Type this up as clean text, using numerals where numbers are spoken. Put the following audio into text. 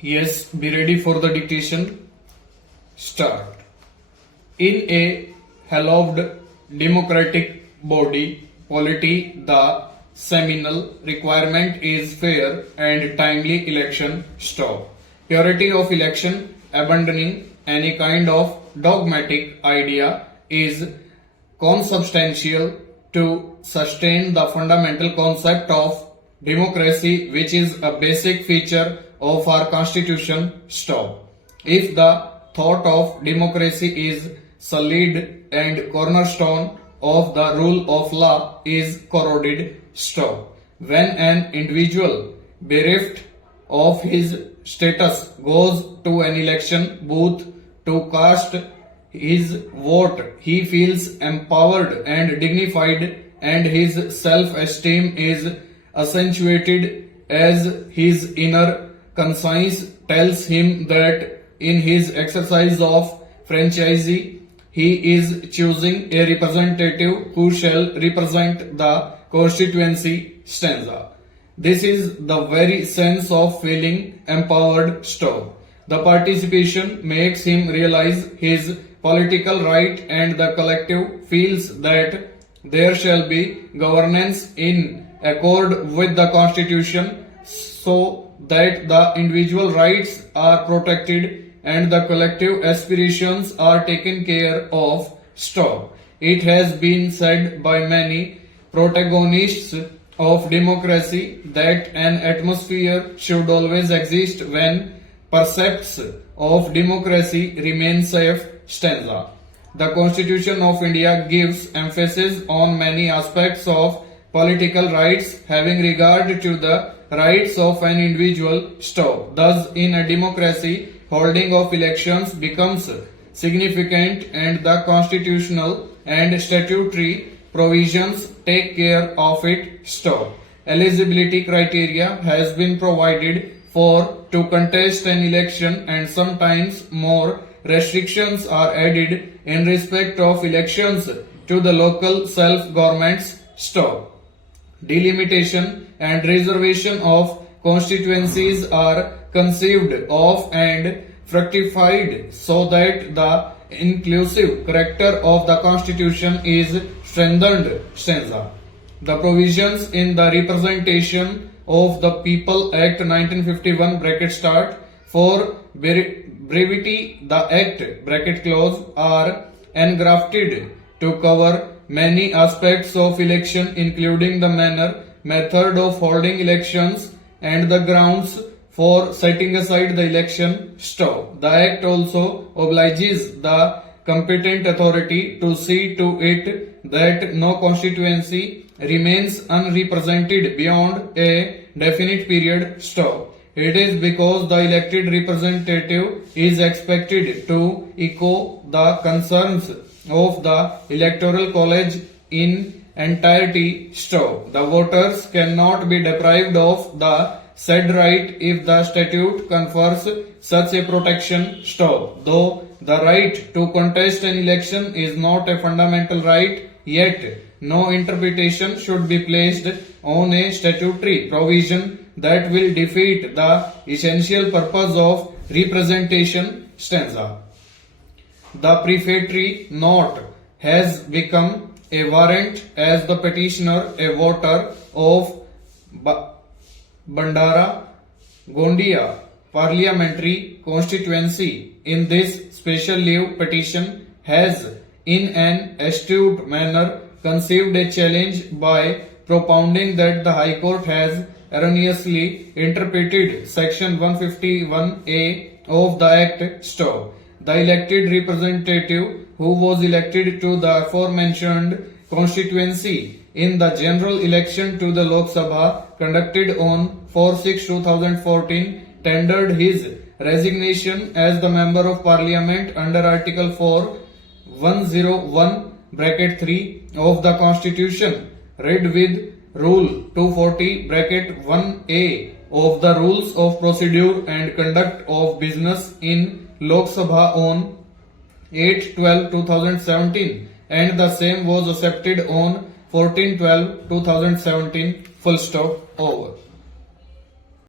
Yes, be ready for the dictation. Start. In a hallowed democratic body, polity, the seminal requirement is fair and timely election. Stop. Purity of election, abandoning any kind of dogmatic idea, is consubstantial to sustain the fundamental concept of democracy, which is a basic feature of our constitution. Stop. If the thought of democracy is solid and cornerstone of the rule of law is corroded. Stop. When an individual bereft of his status goes to an election booth to cast his vote, he feels empowered and dignified, and his self-esteem is accentuated as his inner conscience tells him that in his exercise of franchise he is choosing a representative who shall represent the constituency. Stanza. This is the very sense of feeling empowered. Stop. The participation makes him realize his political right, and the collective feels that there shall be governance in accord with the constitution, so that the individual rights are protected and the collective aspirations are taken care of. Stop. It has been said by many protagonists of democracy that an atmosphere should always exist when precepts of democracy remain safe. Stanza. The Constitution of India gives emphasis on many aspects of political rights having regard to the rights of an individual. Stop. Thus, in a democracy, holding of elections becomes significant, and the constitutional and statutory provisions take care of it. Stop. Eligibility criteria has been provided for to contest an election, and sometimes more restrictions are added in respect of elections to the local self-governments. Stop. Delimitation and reservation of constituencies are conceived of and fructified so that the inclusive character of the constitution is strengthened. Stanza. The provisions in the Representation of the People Act 1951 bracket start for brevity the act bracket clause are engrafted to cover many aspects of election, including the manner, method of holding elections and the grounds for setting aside the election. Stop. The act also obliges the competent authority to see to it that no constituency remains unrepresented beyond a definite period. Stop. It is because the elected representative is expected to echo the concerns of the electoral college in entirety. Stop. The voters cannot be deprived of the said right if the statute confers such a protection. Stop. Though the right to contest an election is not a fundamental right, yet no interpretation should be placed on a statutory provision that will defeat the essential purpose of representation. Stanza. The prefatory note has become a warrant as the petitioner, a voter of Bandara Gondia parliamentary constituency, in this special leave petition has in an astute manner conceived a challenge by propounding that the High Court has erroneously interpreted section 151A of the Act. Stop. The elected representative who was elected to the aforementioned constituency in the general election to the Lok Sabha conducted on 4/6/2014 tendered his resignation as the Member of Parliament under Article 4(101) bracket 3 of the Constitution, read with Rule 240 bracket 1A of the Rules of Procedure and Conduct of Business in Lok Sabha on 8/12/2017, and the same was accepted on 14/12/2017. Full stop. Over.